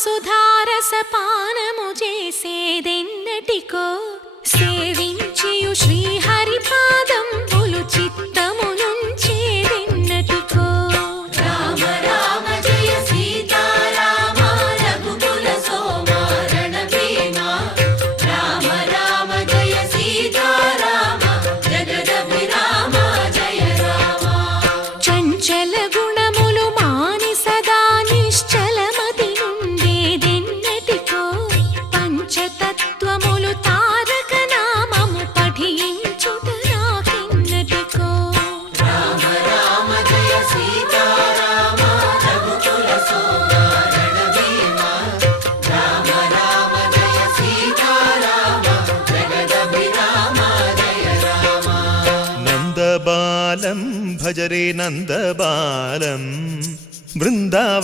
సుధారసపానము చేసేదెన్నటికో సేవించియు శ్రీహరి పాదంబులు చిత్తమునుంచేదెన్నటికో రామ రామ జయ సీతారామ రఘుకుల సోమ రణభీమ రామ రామ జయ సీతారామ జగదభిరామ జయ రామ చంచల గుణములు మాని సదా నిశ్చలమతి నుండేదెన్నటికో పంచతత్వములు తారక నామము పఠించుట నాకెన్నటికో రామ రామ జయ సీతారామ రఘుకుల సోమ రణభీమ రామ రామ జయ సీతారామ జగదభిరామ జయ రామ నందబాలం భజరే నందబాలం బృందావ